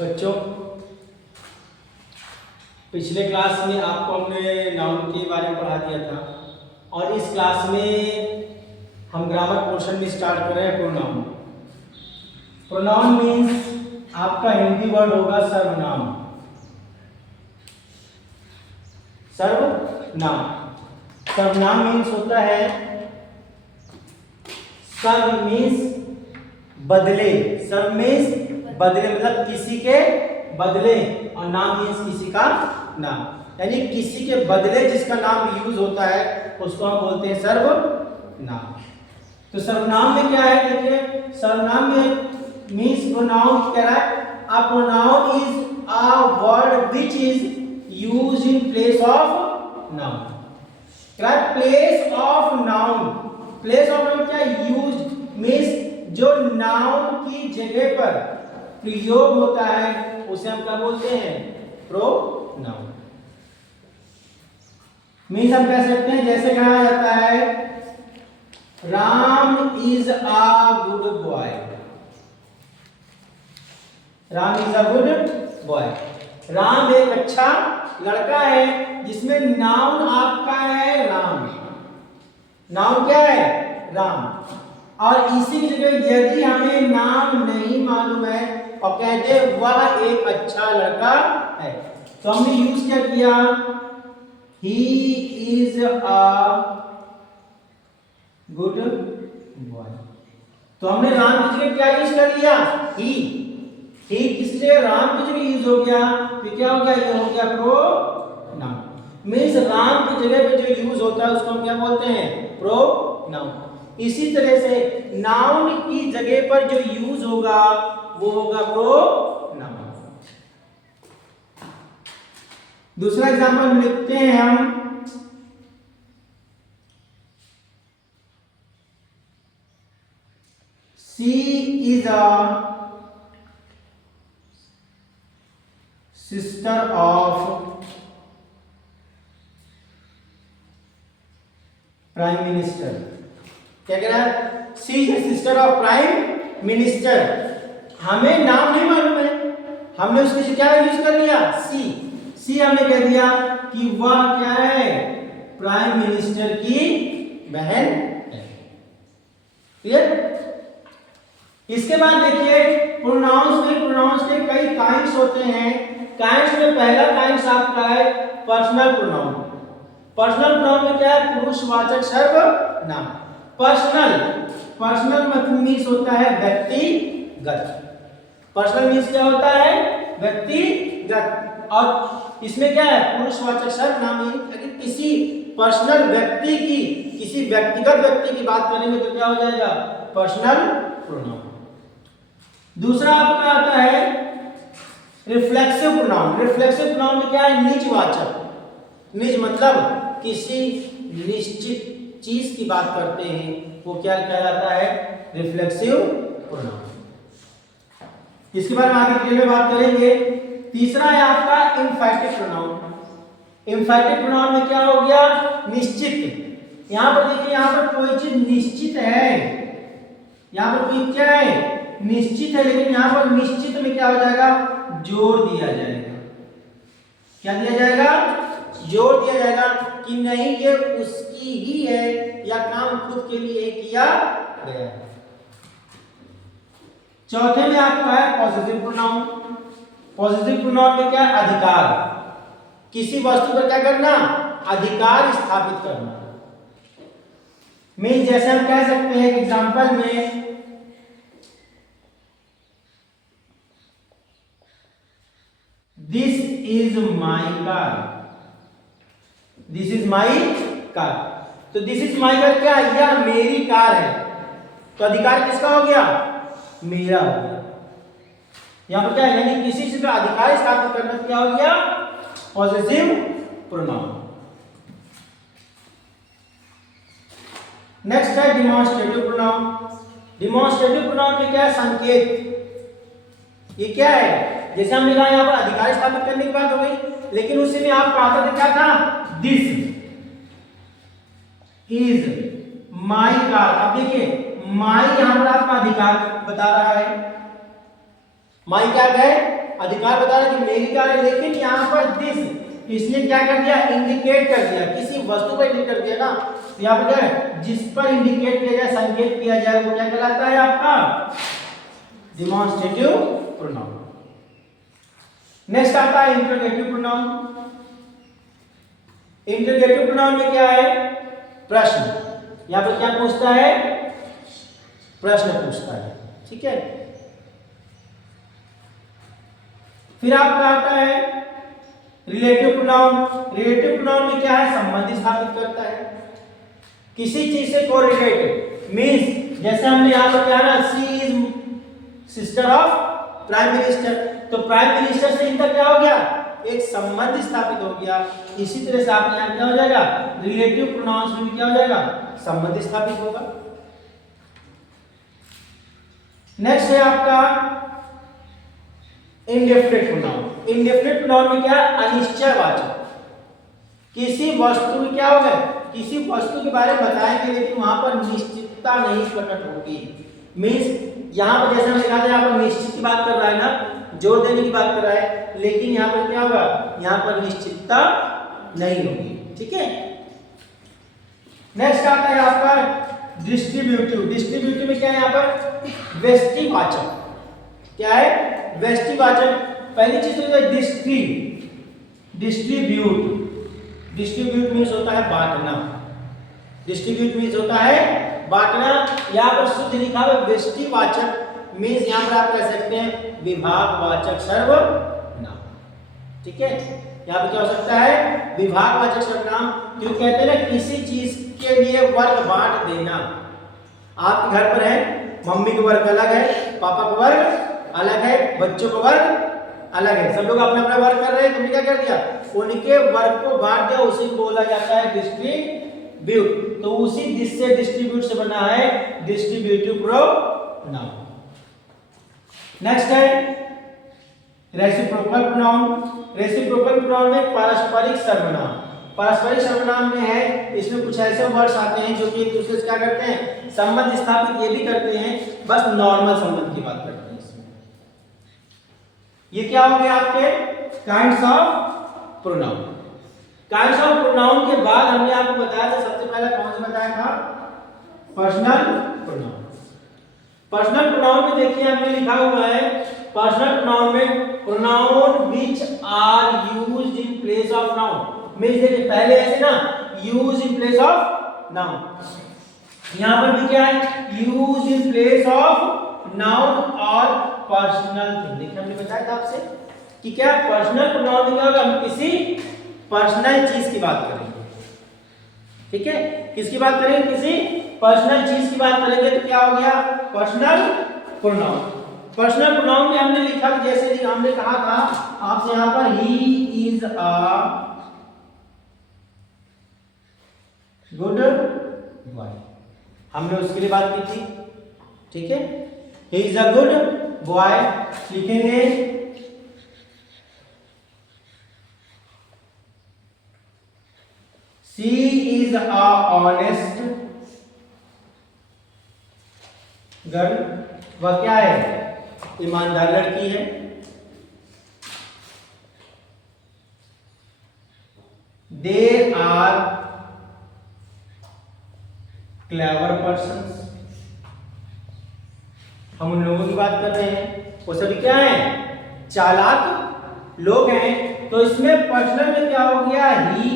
बच्चों, पिछले क्लास में आपको हमने नाउन के बारे में पढ़ा दिया था और इस क्लास में हम ग्रामर पोर्शन में स्टार्ट कर रहे हैं प्रोनाउन। प्रोनाउन मीन्स आपका हिंदी वर्ड होगा सर्वनाम। सर्वनाम सर्वनाम मीन्स होता है, सर्व मीन्स बदले, सर्व मीन्स बदले मतलब किसी के बदले, और नाम मीन्स किसी का नाम, यानी किसी के बदले जिसका नाम यूज होता है उसको हम बोलते हैं सर्वनाम। तो सर्वनाम में क्या है, देखिए सर्वनाम में मीन्स प्रोनाउन कह रहा है a pronoun is a word which is used in place of noun. Place of noun, place of noun क्या यूज्ड मीन्स जो नाउन की जगह पर प्रयोग होता है उसे हम क्या बोलते हैं, प्रोनाउन। मीन्स हम कह सकते हैं, जैसे कहा जाता है Ram is a good boy, Ram is a good boy. Ram एक अच्छा लड़का है, जिसमें नाउन आपका है राम, नाउन क्या है राम। और इसी जगह यदि हमें नाम नहीं मालूम है और कहते वह एक अच्छा लड़का है, तो हमने यूज क्या किया, ही इज अ गुड बॉय। तो हमने राम की जगह क्या यूज कर लिया, ही किसलिए राम की जगह यूज हो गया, तो क्या हो गया, ये हो गया प्रोनाउन। मीन्स राम की जगह पे जो यूज होता है उसको हम क्या बोलते हैं, प्रोनाउन। इसी तरह से नाउन की जगह पर जो यूज होगा वो होगा प्रोनाउन। दूसरा एग्जांपल लिखते हैं हम, she is a sister of prime minister. क्या कह रहा है, she is sister of prime minister. हमें नाम नहीं मालूम है, हमने उसके क्या यूज कर लिया, सी हमने कह दिया कि वह क्या है, प्राइम मिनिस्टर की बहन है। क्लियर। इसके बाद देखिए प्रोनाउंस के कई काइंड्स होते हैं। काइंड्स में पहला काइंड्स आपका है पर्सनल प्रोनाउन। पर्सनल प्रोनाउन में क्या है, पुरुषवाचक सर्वनाम। पर्सनल मतलब मीन्स होता है व्यक्तिगत। पर्सनल मीन्स क्या होता है, व्यक्तिगत। और इसमें क्या है, पुरुषवाचक सर्वनाम। अगर किसी पर्सनल व्यक्ति की, किसी व्यक्तिगत व्यक्ति की बात करेंगे तो क्या हो जाएगा, पर्सनल प्रोनाउन। दूसरा आपका आता है रिफ्लेक्सिव प्रोनाउन। रिफ्लेक्सिव प्रोनाउन में क्या है, निजवाचक। निज मतलब किसी निश्चित चीज की बात करते हैं, वो क्या कहलाता है, रिफ्लेक्सिव प्रोनाउन। इसके बारे में आगे डिटेल में बात करेंगे। तीसरा है आपका एम्फैटिक प्रोनाउन। एम्फैटिक प्रोनाउन में क्या हो गया, निश्चित। यहां पर देखिए, यहां पर कोई चीज निश्चित है, यहां पर कोई क्या है, निश्चित है, लेकिन यहां पर निश्चित में क्या हो जाएगा, जोर दिया जाएगा। क्या दिया जाएगा, जोर दिया जाएगा कि नहीं ये उसकी ही है या काम खुद के लिए किया गया है। चौथे में आपका है पॉजिटिव प्रोनाउन। पॉजिटिव प्रोनाउन में क्या है, अधिकार। किसी वस्तु पर क्या करना, अधिकार स्थापित करना। मीन्स जैसे हम कह सकते हैं एग्जांपल में, this is my car, this is my car. तो दिस इज माई कार क्या है, यह मेरी कार है। तो अधिकार किसका हो गया, मेरा हो गया। यहां पर क्या है, यानी किसी चीज का अधिकार स्थापित करना क्या हो गया, पॉजिटिव प्रोनाउन। नेक्स्ट है डिमॉन्स्ट्रेटिव प्रोनाउन। डिमॉन्स्ट्रेटिव प्रोनाउन में क्या है, संकेत। ये क्या है, जैसे हमने कहा यहां पर अधिकार स्थापित करने की बात हो गई, लेकिन उसी में आप कहा था क्या था, दिस इज माई कार। अब देखिए माई यहां पर आपका अधिकार बता रहा है, माई क्या है, अधिकार बता रहा है कि मेरी कार है, लेकिन यहाँ पर दिस इसने क्या कर दिया, इंडिकेट कर दिया, किसी वस्तु को इंडिकेट कर दिया ना। तो यहाँ पर क्या है, जिस पर इंडिकेट किया जाए, संकेत किया जाए, वो क्या कहलाता है आपका डिमॉन्स्ट्रेटिव प्रोनाउन। नेक्स्ट आता है इंटरोगेटिव प्रोनाउन। इंटरोगेटिव प्रोनाउन में क्या है, प्रश्न। यहाँ पर क्या पूछता है, प्रश्न पूछता है, ठीक है। फिर आपका आता है रिलेटिव प्रोनाउन। रिलेटिव प्रोनाउन में क्या है, संबंध स्थापित करता है, किसी चीज से कोरिलेट मींस, जैसे हमने यहाँ पर क्या है ना, she is sister of prime minister, तो प्राइम मिनिस्टर से इनका क्या हो गया, एक संबंध स्थापित हो गया। इसी तरह से आपने यहाँ क्या हो जाएगा, रिलेटिव प्रोनाउंस में क्या हो जाएगा, संबंध स्थापित होगा। नेक्स्ट है आपका इंडेफिनिट प्रोनाउन। इंडेफिनिट प्रोनाउन में क्या है, अनिश्चयवाचक, किसी वस्तु में क्या होगा, किसी वस्तु के बारे में बताएंगे लेकिन वहां पर निश्चितता नहीं प्रकट होगी। मींस यहाँ पर जैसे हमने कहा था, यहाँ पर निश्चित की बात कर रहा है ना, जोर देने की बात कर रहा है, लेकिन यहाँ पर क्या होगा, यहाँ पर निश्चितता नहीं होगी, ठीक है। नेक्स्ट आता है आपका डिस्ट्रीब्यूटिव। डिस्ट्रीब्यूटिव में क्या है, यहाँ पर व्यष्टिवाचक, क्या है, व्यष्टिवाचक। पहली चीज तो डिस्ट्रीब्यूट। डिस्ट्रीब्यूट मीन्स होता है बांटना, डिस्ट्रीब्यूट मीन्स होता है बांटना। यहाँ पर शुद्ध लिखा हुआ व्यष्टिवाचक मीन्स यहाँ पर आप कह सकते हैं विभागवाचक सर्वनाम, ठीक है। यहाँ पर क्या हो सकता है, विभागवाचक सर्वनाम। क्यों कहते हैं ना, किसी चीज के लिए वर्ग बांट देना। आपके घर पर है, मम्मी का वर्ग अलग है, पापा का वर्ग अलग है, बच्चों का वर्ग अलग है, सब लोग अपना अपना वर्क कर रहे हैं, तुमने क्या कर दिया, उनके वर्क को बांट दिया, उसी को बोला जाता है डिस्ट्रीब्यूट। तो उसी दिस से डिस्ट्रीब्यूट से बना है डिस्ट्रीब्यूटिव प्रोनाउन। नेक्स्ट है रेसिप्रोकल प्रोनाउन। रेसिप्रोकल प्रोनाउन में पारस्परिक सर्वनाम। पारस्परिक सर्वनाम में है, इसमें कुछ ऐसे वर्ड्स आते हैं जो कि एक दूसरे से क्या करते हैं, संबंध स्थापित ये भी करते हैं, बस नॉर्मल संबंध की बात करते हैं। ये क्या हो गया आपके kinds of pronoun. Kinds of pronoun के बाद हमने आपको बताया था, सबसे पहले कौन सा बताया था, पर्सनल प्रोनाउन। पर्सनल प्रोनाउन में देखिए हमने लिखा हुआ है, पर्सनल प्रोनाउन में pronoun which are used in place of noun. Means देखिए पहले ऐसे ना, use in place of noun, यहां पर भी क्या है, use in place of noun और पर्सनल थिंग। देखिए हमने बताया था आपसे कि क्या पर्सनल प्रोनाउन में क्या होगा, हम किसी पर्सनल चीज की बात करेंगे, ठीक है। किसकी बात करेंगे, किसी पर्सनल चीज की बात करेंगे, तो क्या हो गया, पर्सनल प्रोनाउन। पर्सनल प्रोनाउन में हमने लिखा, जैसे हमने कहा था आपसे यहां पर, he is a good boy, हमने उसके लिए बात की थी, ठीक है। He is a good boy लिखेंगे, she is a honest girl, वह क्या है, ईमानदार लड़की है। दे आर क्लेवर पर्सन्स, हम उन लोगों की बात कर रहे हैं, वो सभी क्या हैं, चालाक लोग हैं। तो इसमें पर्सनल में क्या हो गया, ही,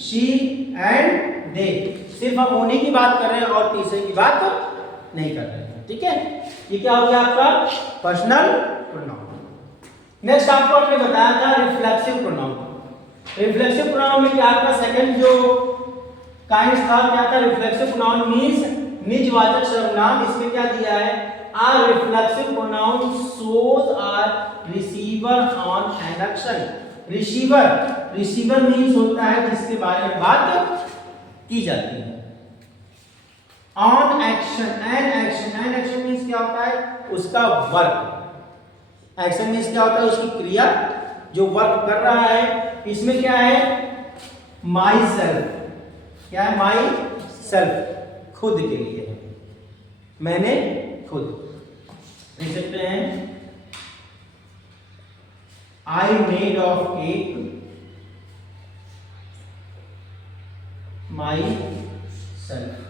शी एंड दे, सिर्फ हम उन्हीं की बात कर रहे हैं और तीसरे की बात नहीं कर रहे हैं, ठीक है। ये क्या हो गया आपका पर्सनल प्रोनाउन। नेक्स्ट आपको हमने बताया था रिफ्लेक्सिव प्रोनाउन। रिफ्लेक्सिव प्रोनाउन में क्या आपका सेकंड जो काइंड्स था, क्या था, रिफ्लेक्सिव प्रोनाउन मींस निजवाचक सर्वनाम। इसमें क्या दिया है, a reflexive pronoun shows a receiver on an action। Receiver means होता है जिसके बारे में बात की जाती है। On action, an action means क्या होता है, उसका वर्क। एक्शन मीन्स क्या होता है, उसकी क्रिया, जो वर्क कर रहा है। इसमें क्या है, माई सेल्फ, क्या है, माई सेल्फ, खुद के लिए, मैंने खुद, देख सकते हैं। I made of cake myself.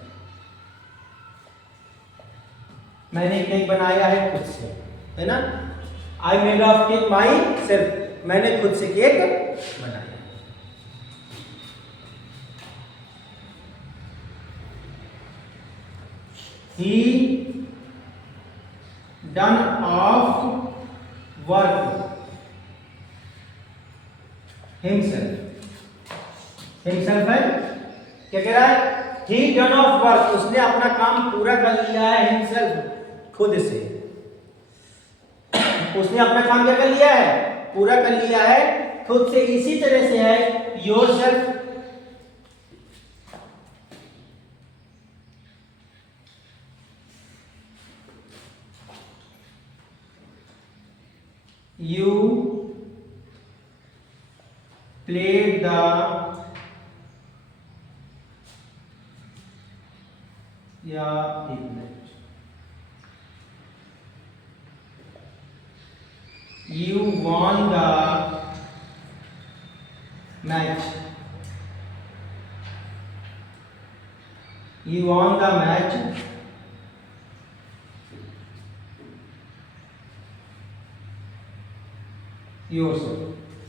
मैंने केक बनाया है खुद से, है ना। I made of cake myself, मैंने खुद से केक बनाया। He done of work himself है, क्या कह रहा है? He done of work, उसने अपना काम पूरा कर लिया है himself, खुद से। उसने अपना काम क्या कर लिया है? पूरा कर लिया है खुद से। इसी तरह से है yourself, you played the you won the match, you won the match yourself,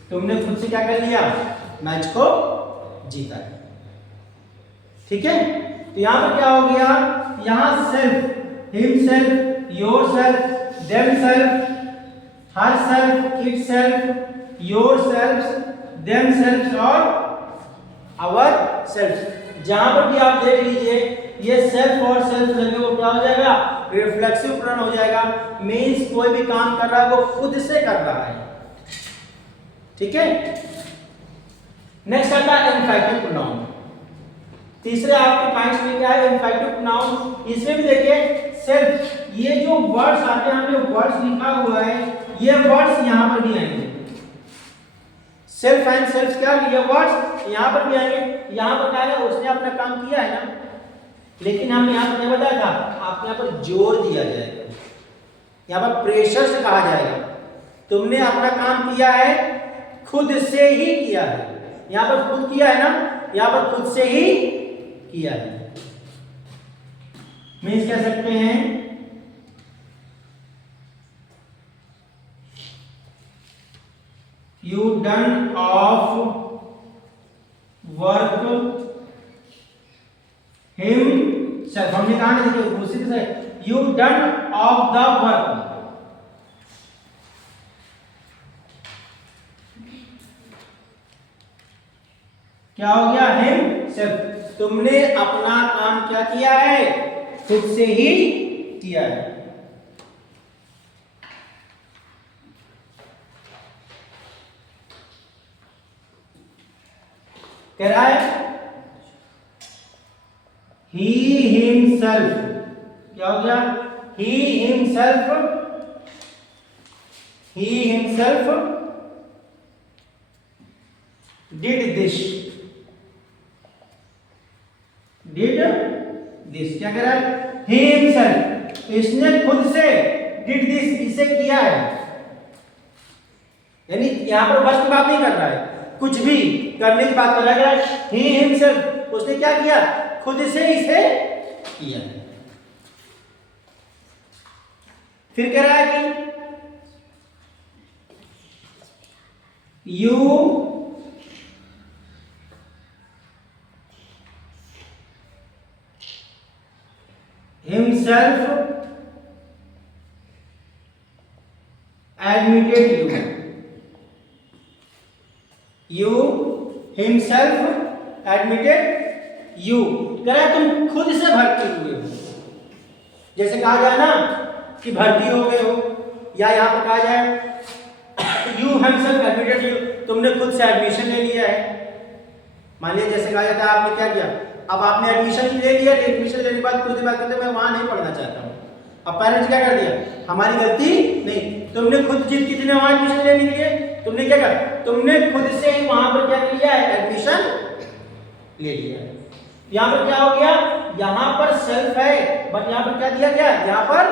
तुमने खुद से क्या कर लिया? मैच को जीता है। ठीक है, तो यहां पर क्या हो गया? यहां self, himself, yourself, themself, herself, itself, yourself, themself और आवरसेल्फ। जहां पर भी आप देख लीजिए ये सेल्फ और सेल्फ लगे वो क्या हो जाएगा? रिफ्लेक्सिव प्रोनाउन हो जाएगा। मींस कोई भी काम कर रहा है वो खुद से कर रहा है। ठीक है, नेक्स्ट आता है इनफैक्टिव प्रोनाउन। तीसरे आपके पॉइंट्स में क्या है? इनफैक्टिव प्रोनाउन। इसमें भी देखिए सेल्फ, ये जो वर्ड्स आते हैं, हमने वर्ड्स लिखा हुआ है, ये वर्ड्स यहां पर भी आएंगे। सेल्फ एंड सेल्फ क्या, ये वर्ड्स यहां पर भी आएंगे। यहां पर क्या है? उसने अपना काम किया है ना, लेकिन हमने यहां पर क्या बताया था? आपको यहां पर जोर दिया जाएगा, यहां पर प्रेशर से कहा जाएगा तुमने अपना काम किया है, खुद से ही किया है। यहां पर खुद किया है ना, यहां पर खुद से ही किया है। मीन्स कह सकते हैं you done of work him self. हमने कहा ना, देखिए दूसरी से you done of the work, क्या हो गया? हिम सेल्फ, तुमने अपना काम क्या किया है? खुद से ही किया है। कह रहा है ही हिमसेल्फ, क्या हो गया? ही हिमसेल्फ डिड दिस, क्या कह रहा है? ही हिमसेल्फ, इसने खुद से, डिड दिस, इसे किया है। यानी यहां पर बस की बात नहीं कर रहा है, कुछ भी करने की बात कर रहा है। ही हिमसेल्फ, उसने क्या किया? खुद से इसे किया। फिर कह रहा है कि you himself admitted you himself admitted you, कह रहा है तुम खुद से भर्ती हुए हो। जैसे कहा जाए ना कि भर्ती हो गए हो, या यहां पर कहा जाए you himself admitted you, तुमने खुद से एडमिशन ले लिया है। मान लिया जैसे कहा जाता है आपने क्या किया? अब आपने एडमिशन ले लिया, एडमिशन लेने के बाद कुछ दिन बाद कहते मैं वहां नहीं पढ़ना चाहता हूं। अब पेरेंट्स क्या कर दिया? हमारी गलती नहीं, तुमने खुद जिद की थी वहां एडमिशन लेने के लिए, तुमने क्या कर? तुमने खुद से ही वहां पर क्या किया है? एडमिशन ले लिया। यहां पर क्या हो गया? यहां पर सेल्फ है, बट यहां पर क्या दिया गया? यहां पर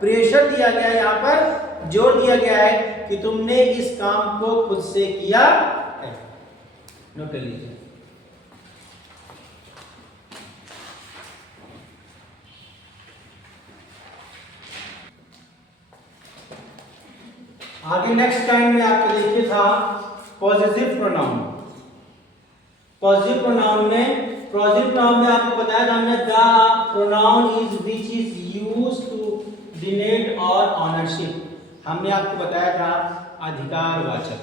प्रेशर दिया गया, यहां पर जोर दिया गया है कि तुमने इस काम को खुद से किया है। नोट कर लीजिए। आगे नेक्स्ट काइंड में आपको देखिए था पॉजिटिव प्रोनाउन। पॉजिटिव प्रोनाउन में आपको बताया था हमने the pronoun is which is used to denote और ऑनरशिप। हमने आपको बताया था अधिकारवाचक।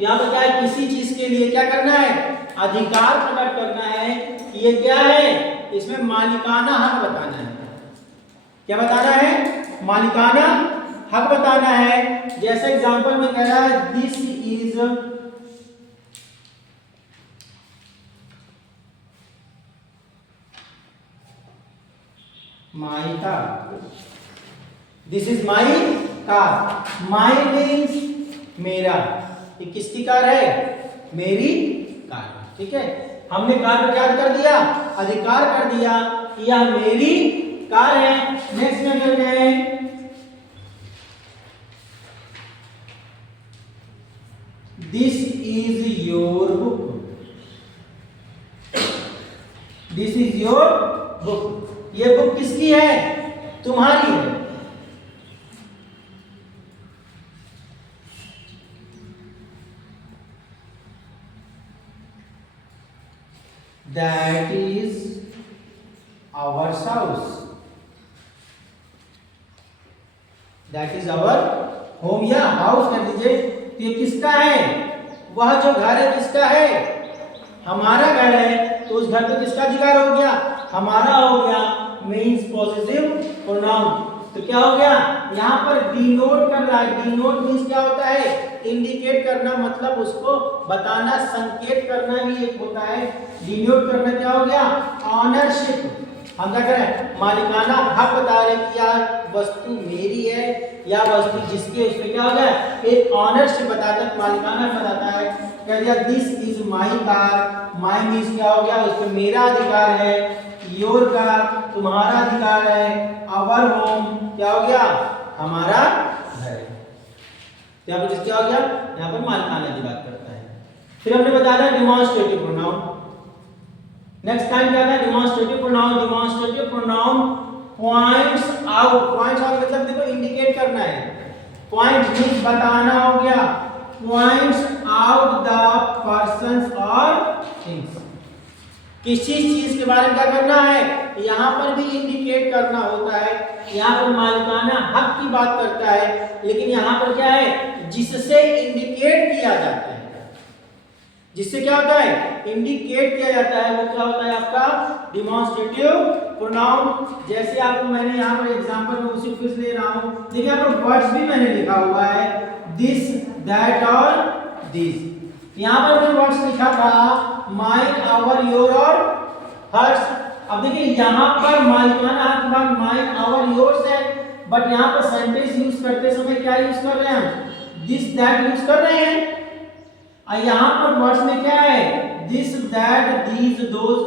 यहाँ पर क्या है, किसी चीज के लिए क्या करना है, अधिकार प्रकट करना है कि ये क्या है, इसमें मालिकाना हक बताना है। क्या बताना है, मालिकाना हक बताना है। जैसे एग्जांपल में कह रहा है this is my car, this is my car. My means मेरा, ये किसकी कार है, मेरी कार। ठीक है, हमने कार को क्या कर दिया, अधिकार कर दिया, यह मेरी कार है। नेक्स्ट में क्या है, this is your book, this is your book. ये बुक किसकी है, तुम्हारी है। That is our house. That is our home या हाउस कर दीजिए। तो ये किसका है, वह जो घर है किसका है, हमारा घर है। तो उस घर को किसका अधिकार हो गया, हमारा हो गया। Means positive pronoun. तो क्या हो गया, यहाँ पर डिनोट कर रहा है। डिनोट मीन्स क्या होता है, इंडिकेट करना, मतलब उसको बताना, संकेत करना भी एक होता है। डिनोट करना क्या हो गया, ऑनरशिप। हम क्या करें, मालिकाना हक बता रहे कि यार वस्तु मेरी है या वस्तु जिसकी है, उसमें क्या हो गया, एक ऑनरशिप बताता है, मालिकाना बताता है। कह दिया this is my car, my means क्या हो गया, उसमें मेरा अधिकार है। योर कार तुम्हारा अधिकार है। आवर होम क्या हो गया, हमारा घर है। तो यहाँ पर क्या हो गया, यहाँ पर मालिकाना की बात करता है। फिर हमने बताया डिमॉन्स्ट्रेटिव प्रोनाउन। नेक्स्ट टाइम क्या था, demonstrative pronoun. Demonstrative pronoun points out. Points out मतलब देखो इंडिकेट करना है। पॉइंट मींस बताना हो गया। पॉइंट्स आउट द पर्संस और थिंग्स। किसी चीज के बारे में क्या करना है, यहाँ पर भी इंडिकेट करना होता है। यहाँ पर मालिकाना हक की बात करता है, लेकिन यहाँ पर क्या है, जिससे इंडिकेट किया जाता है। जिससे क्या होता है, इंडिकेट किया जाता है, वो क्या होता है आपका डिमॉन्स्ट्रेटिव प्रोनाउन। जैसे आपको मैंने यहाँ पर एग्जांपल में उसी फिर ले रहा हूँ। देखिए यहाँ पर वर्ड्स भी मैंने लिखा हुआ है, दिस, दैट और दिस। यहाँ पर मैंने वर्ड्स लिखा था माइन, आवर, योर और हर्ष। अब देखिए यहाँ पर मालिकाना हक के बाद माइन, आवर, योर्स है, बट यहाँ पर सेंटेंस यूज करते समय क्या यूज कर रहे हैं हम, दिस, दैट यूज कर रहे हैं। और यहाँ पर वर्ड्स में क्या है, this, that, these, those.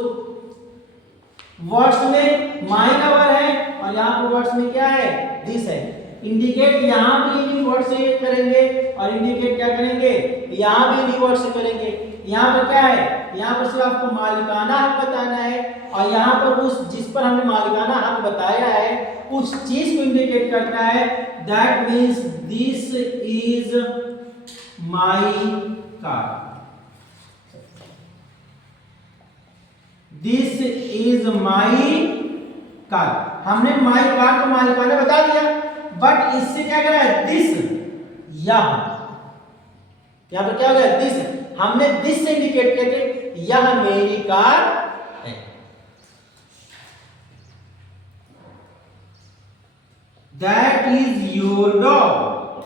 Words में माइन, आवर है, और यहाँ पर वर्ड्स में क्या है, दिस है। इंडिकेट यहाँ भी इन्हीं वर्ड से करेंगे, और इंडिकेट क्या करेंगे, यहाँ भी इन्हीं वर्ड से करेंगे। यहाँ पर क्या है, यहाँ पर सिर्फ आपको मालिकाना हक बताना है, और यहाँ पर उस जिस पर हमने मालिकाना हक बताया है उस चीज को इंडिकेट करता है। That means this is my car, this is my car. हमने माई कार को मालिकाना बता दिया, बट इससे क्या करा है, दिस, यहां पर क्या हो गया, दिस। हमने दिस से इंडिकेट करके यह मेरी कार है। दैट इज योर डॉग,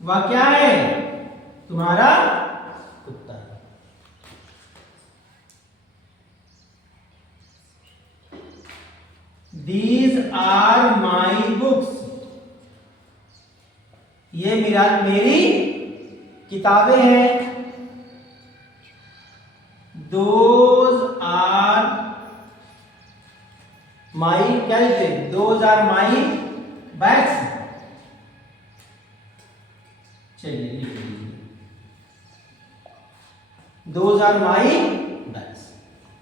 वह क्या है, तुम्हारा कुत्ता। These are my books, ये मेरी किताबें हैं। Those are माई क्या लिखते, दोज आर माई बैग्स। चलिए लिख लीजिए, those are my bags.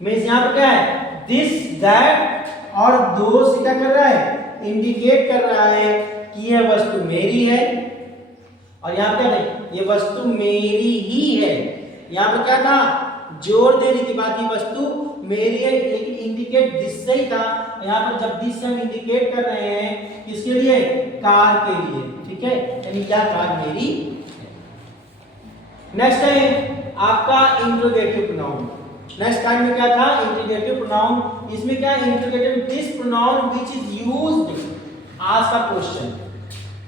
Means यहाँ पर क्या है, दिस दैट और दो से क्या कर रहा है, इंडिकेट कर रहा है कि यह वस्तु मेरी है। और यहाँ क्या है, ये वस्तु मेरी ही है। यहाँ पर क्या था, जोर देने की बात, ये वस्तु मेरी है, लेकिन इंडिकेट दिस से ही था। यहाँ पर जब दिस से हम इंडिकेट कर रहे हैं किसके लिए, कार के लिए, ठीक है, यानी क्या कार मेरी है। नेक्स्ट है आपका इंट्रोगेटिव प्रोनाउन। नेक्स्ट टाइम में क्या था, इंट्रोगेटिव प्रोनाउन। इसमें क्या है, interrogative this pronoun which is used as a question,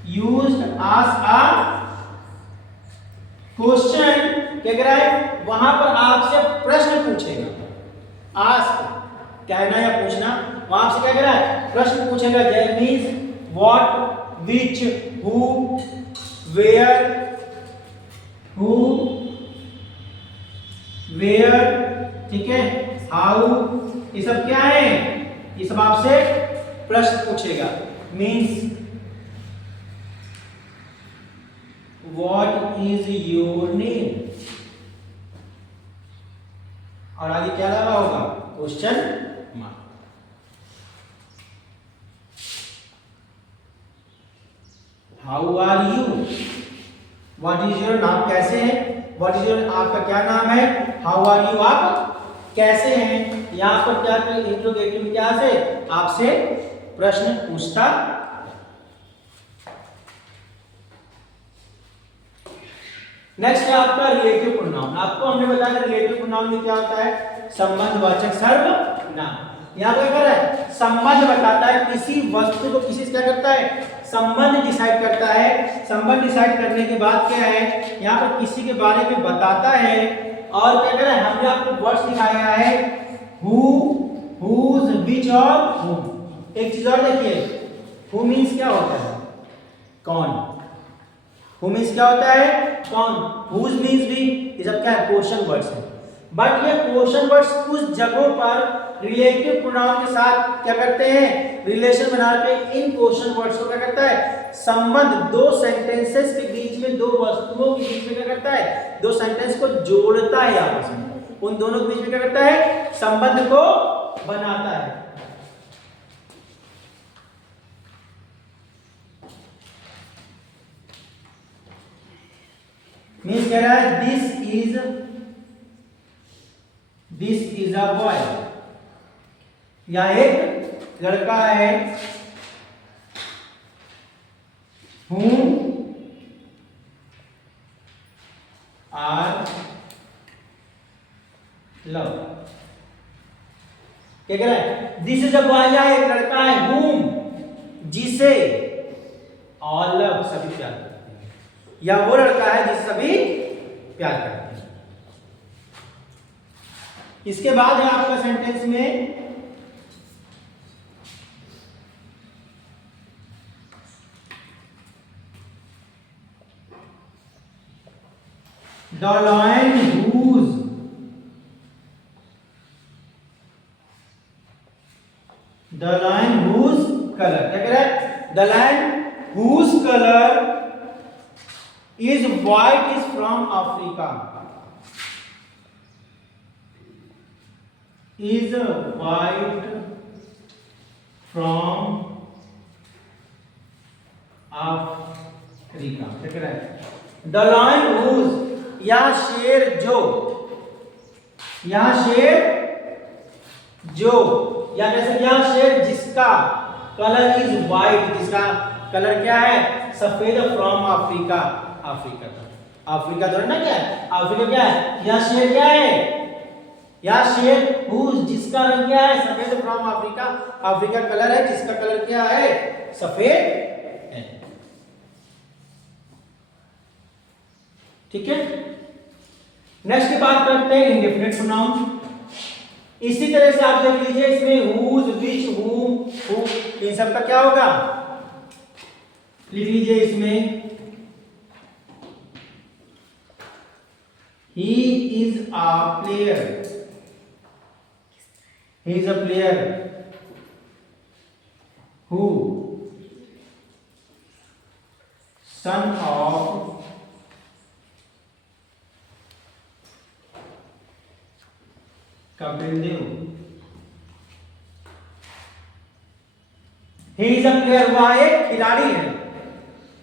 used as a question। क्या कह रहा है, वहां पर आपसे प्रश्न पूछेगा, आस्क कहना या पूछना, वहां से क्या कह रहा है, प्रश्न पूछेगा। That means what, which, who, where, who, where, ठीक है, हाउ, ये सब क्या है, ये सब आपसे प्रश्न पूछेगा। Means what is your name, और आगे क्या लगा होगा, question mark. How are you, what is your, नाम कैसे है, व्हाट इज योर, आपका क्या नाम है, हाउ आर यू, आप कैसे हैं। यहां पर क्या इंट्रोगेटिव क्या से आपसे प्रश्न पूछता। नेक्स्ट है आपका रिलेटिव प्रोनाउन। आपको हमने बताया रिलेटिव प्रोनाउन में क्या होता है, संबंधवाचक सर्वनाम। यहाँ पे क्या है, संबंध बताता है, किसी वस्तु को किसी से क्या करता है, संबंध डिसाइड करता है। संबंध डिसाइड करने के बाद क्या है, यहाँ पर किसी के बारे में बताता है। और क्या कर रहा है, हमने आपको वर्ड्स दिखाया है, हु, हुज, व्हिच और whom। एक चीज और देखिए, हु मीन्स क्या होता है, कौन। हु मीन्स क्या होता है, कौन। हुज मीन्स भी, ये सब क्या है, क्वेश्चन वर्ड्स है। बट ये क्वेश्चन वर्ड्स कुछ जगहों पर रिलेटिव प्रोनाउन के साथ क्या करते हैं, रिलेशन बना के इन क्वेश्चन वर्ड्स को क्या करता है, संबंध, दो सेंटेंसेस के बीच में, दो वस्तुओं के बीच में क्या करता है, दो सेंटेंस को जोड़ता है आपस में, उन दोनों के बीच में क्या करता है, संबंध को बनाता है। मीन्स कह रहा है दिस इज अ बॉय, या एक लड़का है, whom आर लव। क्या कह रहा है, दिस इज अ बॉय, या एक लड़का है, whom जिसे, ऑल लव सभी प्यार करते हैं, या वो लड़का है जिसे सभी प्यार करते हैं। इसके बाद है आपका सेंटेंस में the lion whose color, क्या कह रहा है, the lion whose color is white is from Africa, is white from Africa। क्या कह रहा है, the lion whose, या शेर जो, या शेर जो, या कैसे, या शेर जिसका कलर इज वाइट, जिसका कलर क्या है, सफेद, फ्रॉम अफ्रीका, अफ्रीका का, अफ्रीका तो ना, क्या है अफ्रीका, क्या है, या शेर क्या है, या शेर हुज जिसका रंग क्या है, सफेद, फ्रॉम अफ्रीका, अफ्रीका कलर है जिसका कलर क्या है, सफेद है। ठीक है, नेक्स्ट की बात करते हैं इंडेफिनिट प्रोनाउन। इसी तरह से आप देख लीजिए, इसमें हुज, व्हिच, whom, who, इन सब का क्या होगा, लिख लीजिए इसमें, he is a player, he is a player, who son of Kapil Dev, he is a player, वह एक खिलाड़ी है,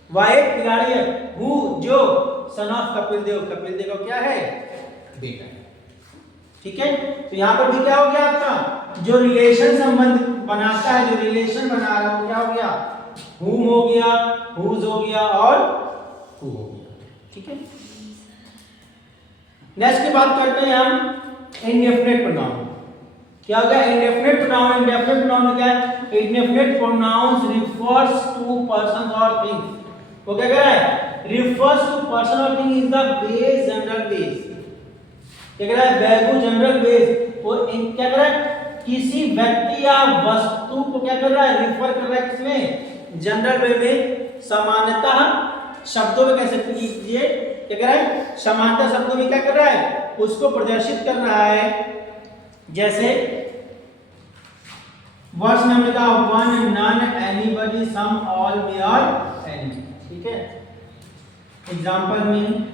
वह एक खिलाड़ी है। हु जो, सन ऑफ कपिल देव, कपिल देव का क्या है, बेटा है। ठीक है, तो यहां पर भी क्या हो गया आपका, जो रिलेशन संबंध बनाता है, जो रिलेशन बना रहा है वो क्या हो गया, हुम हो गया, हुज हो गया और हु हो गया। ठीक है, नेक्स्ट की बात करते हैं हम इंडेफिनिट प्रोनाउन। क्या हो गया, इंडेफिनिट प्रोनाउन। इंडेफिनिट प्रोनाउन क्या है, indefinite pronouns refers to person और थिंग। वो क्या कह रहा है, रिफर्स टू पर्सन और thing is the base, general base. क्या कह रहा है, वैल्यू जनरल बेस। वो क्या कर रहा है, किसी व्यक्ति या वस्तु को क्या कर रहा है, रिफर कर रहा है किसमें, जनरल वे में। सामान्यतः शब्दों में कह सकते कीजिए, क्या कर रहा है, समानता शब्दों में क्या कर रहा है, उसको प्रदर्शित कर रहा है। जैसे वर्ड्स में हमने कहा one, none, anybody, some, all, where, any. ठीक है, एग्जांपल में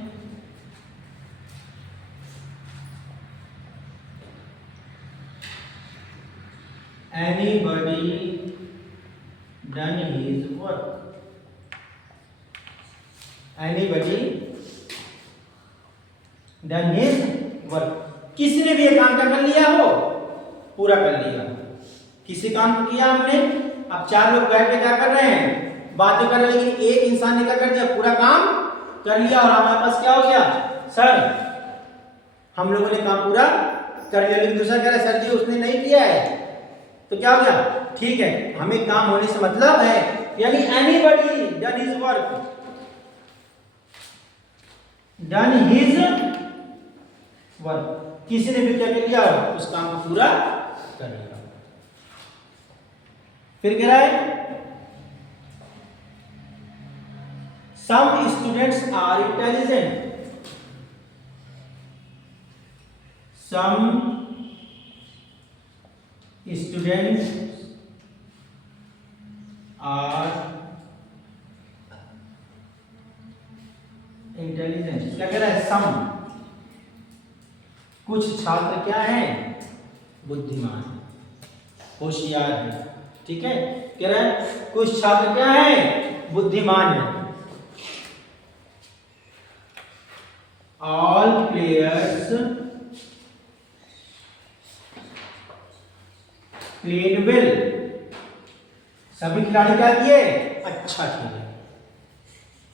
anybody done his work, anybody done his work, किसी ने भी ये काम कर लिया हो, पूरा कर लिया। किसी काम को किया हमने, अब चार लोग बैठ के क्या कर रहे हैं, बातें कर रहे हैं, लेकिन एक इंसान ने क्या कर दिया, पूरा काम कर लिया। और हमारे पास क्या हो गया, सर हम लोगों ने काम पूरा कर लिया, लेकिन दूसरा कह रहा है सर जी उसने नहीं किया है। तो क्या हो गया, ठीक है, हमें काम होने से मतलब है, यानी anybody done his work, done his work, किसी ने भी क्या कर लिया, उस काम को पूरा कर लिया। फिर कह रहा है some students are intelligent, some students are intelligent। क्या कह रहा है, सम, कुछ छात्र क्या है, बुद्धिमान, होशियार है। ठीक है, कह रहा है कुछ छात्र क्या है, बुद्धिमान है। ऑल प्लेयर्स प्लेड वेल, सभी खिलाड़ी क्या किए, अच्छा खेले।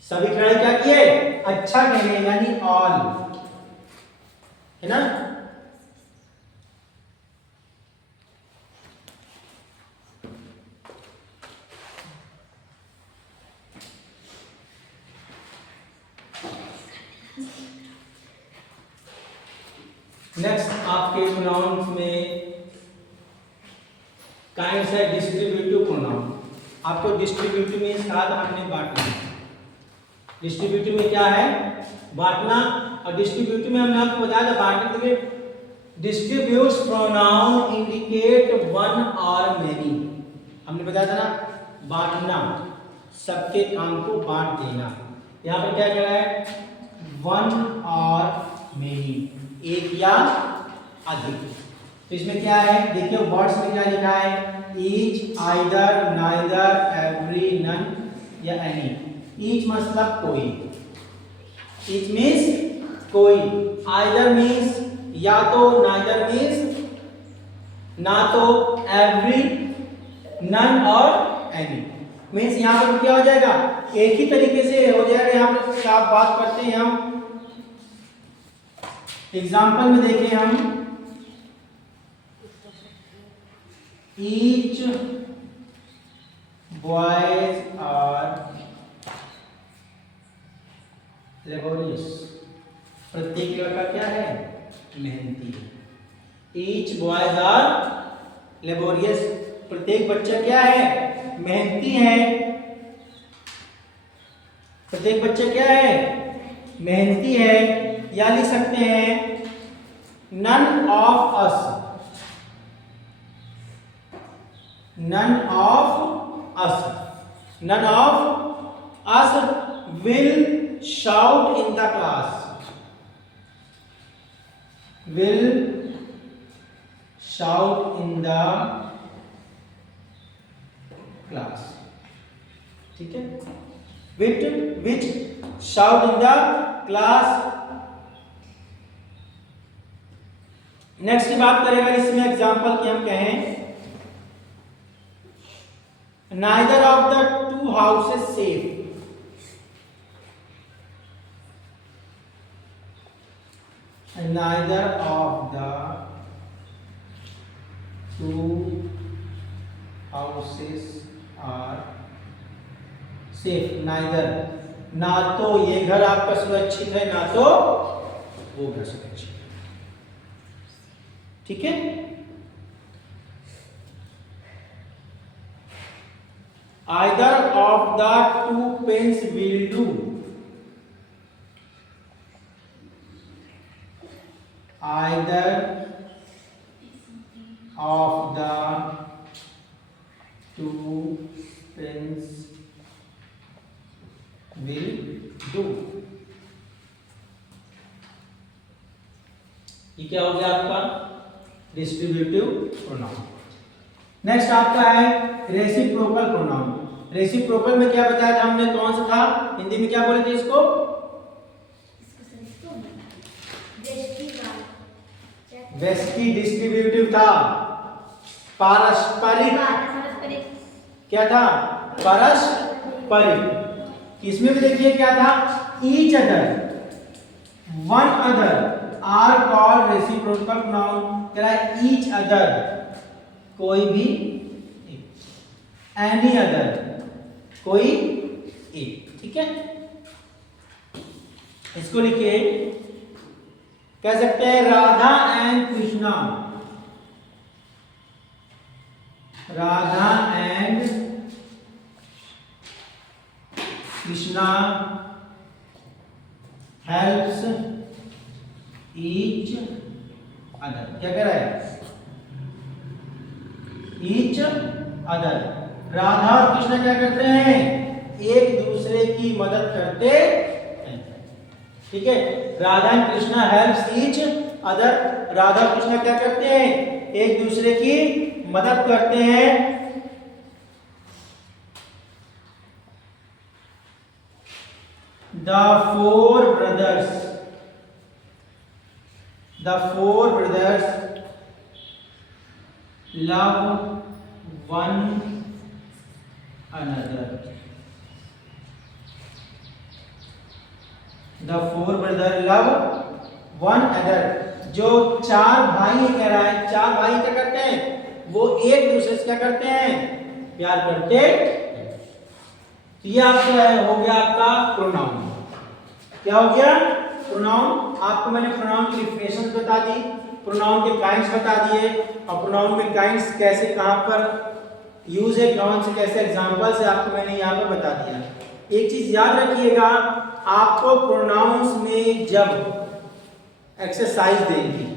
सभी खिलाड़ी क्या किए, अच्छा खेले, यानी ऑल, है ना। नेक्स्ट आपके प्रोनाउंस में काइंड्स है डिस्ट्रीब्यूटिव प्रोनाउन। आपको डिस्ट्रीब्यूटिव मींस कहा था हमने, बांटना। डिस्ट्रीब्यूटिव में क्या है, बांटना। और डिस्ट्रीब्यूटिव में हमने आपको बताया था बांटने के लिए, डिस्ट्रीब्यूट्स प्रोनाउन इंडिकेट वन और मेनी। हमने बताया था ना, बांटना, सबके काम को बांट देना। यहाँ पर क्या कह रहा है, वन और मेनी, एक या अधिक। तो इसमें क्या है, देखिए वर्ड्स में क्या लिखा है, each, either, neither, every, none या एनी। ईच मतलब कोई, ईच मीन्स कोई, आइदर मीन्स या तो, नाइदर मीन्स ना तो, एवरी, नन और एनी मीन्स यहाँ पर क्या हो जाएगा, एक ही तरीके से हो जाएगा। यहाँ पर क्या बात करते हैं हम, एग्जाम्पल में देखें हम, each boys are laborious, प्रत्येक लड़का क्या है, मेहनती है। each boys are laborious, प्रत्येक बच्चा क्या है, मेहनती है। प्रत्येक बच्चा क्या है, मेहनती है। या लिख सकते हैं none of us, none of us. None of us will shout in the class. Will shout in the class. ठीक है, which shout in the class. Next की बात करेगा इसमें एग्जांपल की, हम कहें neither of the two houses safe. Neither of the two houses are safe. Neither, ना तो ये घर आपका सुरक्षित है, ना तो वो घर सुरक्षित है. ठीक है, either of the two pens will do. Either of the two pens will do. ये क्या हो गया आपका डिस्ट्रीब्यूटिव प्रोनाउन. नेक्स्ट आपका है रेसिप्रोकल प्रोनाउन. रेसिप्रोकल में क्या बताया था हमने, कौन सा था, हिंदी में क्या बोले थे इसको? वेस्टी डिस्ट्रीब्यूटिव था. पारस्परिक क्या था? पारस्परिक. इसमें भी देखिए क्या था, each other, one other are called reciprocal pronoun. क्या है? ईच अदर, कोई भी, एनी अदर, कोई एक. ठीक है, इसको लिखिए, कह सकते हैं Radha and Krishna. Radha and Krishna helps each other. क्या कह रहा है? Each other. राधा और कृष्णा क्या करते हैं? एक दूसरे की मदद करते हैं. ठीक है, Radha and Krishna helps each other. Radha और कृष्णा क्या करते हैं? एक दूसरे की मदद करते हैं. The four brothers love one another. The four brothers love one another. जो चार भाई कह रहा है, चार भाई क्या करते हैं? वो एक दूसरे से क्या करते हैं? प्यार करते हैं. तो ये आपका हो गया आपका प्रोनाउन. क्या हो गया? प्रोनाउन. आपको मैंने प्रोनाउन की डिफिनेशन बता दी, प्रोनाउन के काइंड्स बता दिए, और प्रोनाउन के काइंड्स कैसे कहां पर यूज है, कौन से कैसे एग्जांपल से आपको मैंने यहाँ पर बता दिया. एक चीज याद रखिएगा, आपको प्रोनाउंस में जब एक्सरसाइज देंगी,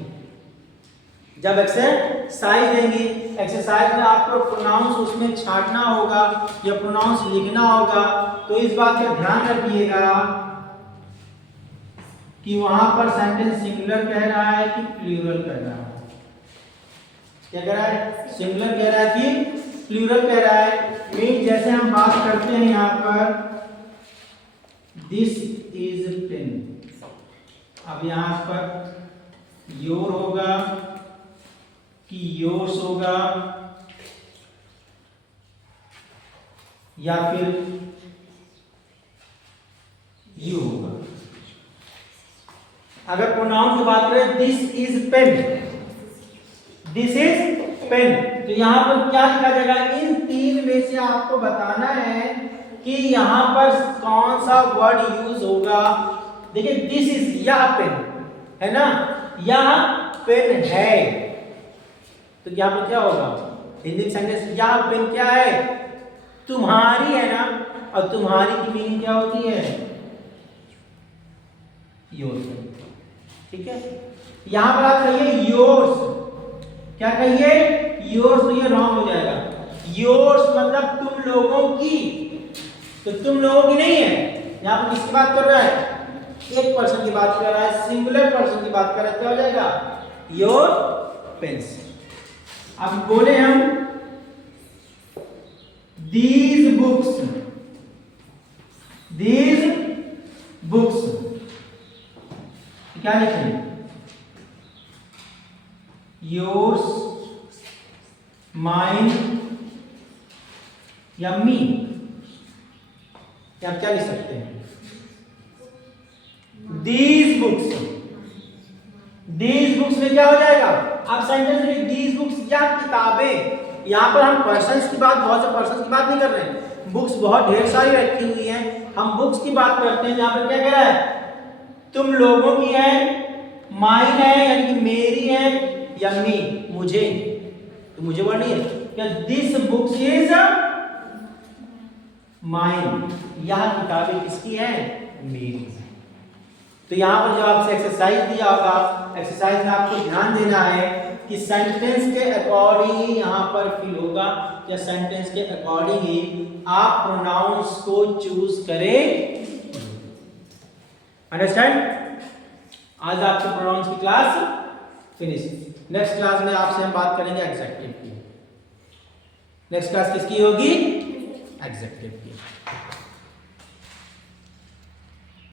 जब एक्सरसाइज देंगी, एक्सरसाइज में आपको प्रोनाउंस उसमें छांटना होगा या प्रोनाउंस लिखना होगा. तो इस बात का ध्यान रखिएगा कि वहां पर सेंटेंस सिंगुलर कह रहा है कि प्लूरल कह रहा है. क्या कह रहा है? सिंगुलर कह रहा है कि प्लूरल कह रहा है. मीन जैसे हम बात करते हैं यहाँ पर दिस इज पेन. अब यहाँ पर योर होगा कि योर्स होगा, या फिर यू होगा. अगर प्रोनाउन की बात करें, this is pen, this is pen, तो यहां पर क्या लिखा जाएगा? इन तीन में से आपको बताना है कि यहां पर कौन सा वर्ड यूज होगा. देखिए, दिस इज, यह पेन है ना, यह पेन है, तो यहाँ पर क्या होगा? हिंदी सेंटेंस, यह पेन क्या है? तुम्हारी है ना, और तुम्हारी की मीनिंग क्या होती है? योर्स. ठीक है, यहां पर आप कहिए योर्स. क्या कहिए? योर्स, तो ये रॉन्ग हो जाएगा. योर्स मतलब तुम लोगों की, तो तुम लोगों की नहीं है, यहाँ पर किसकी बात कर रहा है, एक पर्सन की बात कर रहा है, सिंगुलर पर्सन की बात कर रहा है, क्या हो जाएगा योर पेंसिल। अब बोले हम these books क्या लिखेंगे, yours, mine या me, आप क्या लिख सकते हैं, these books में क्या हो जाएगा, आप सेंटेंस में these books या किताबें, यहाँ पर हम पर्सन्स की बात, बहुत से पर्सन्स की बात नहीं कर रहे हैं, बुक्स बहुत ढेर सारी रखी हुई हैं, हम बुक्स की बात करते हैं, जहाँ पर क्या कह रहा है, तुम लोगों की है, माइन है यानी कि मेरी है, या मी मुझे, तो मुझे वर्ड नहीं है क्या, दिस बुक्स इज माइन, यह किताबें किसकी है, मेरी। तो यहाँ पर जो आपसे एक्सरसाइज दिया होगा, एक्सरसाइज में आपको ध्यान देना है कि सेंटेंस के अकॉर्डिंग ही यहाँ पर फिल होगा, या सेंटेंस के अकॉर्डिंग ही आप प्रोनाउंस को चूज करें। अंडरस्टैंड? आज आपके प्रोनाउंस की क्लास फिनिश। नेक्स्ट क्लास में आपसे हम बात करेंगे एग्जेक्टिव की। नेक्स्ट क्लास किसकी होगी, एग्जेक्टिव की।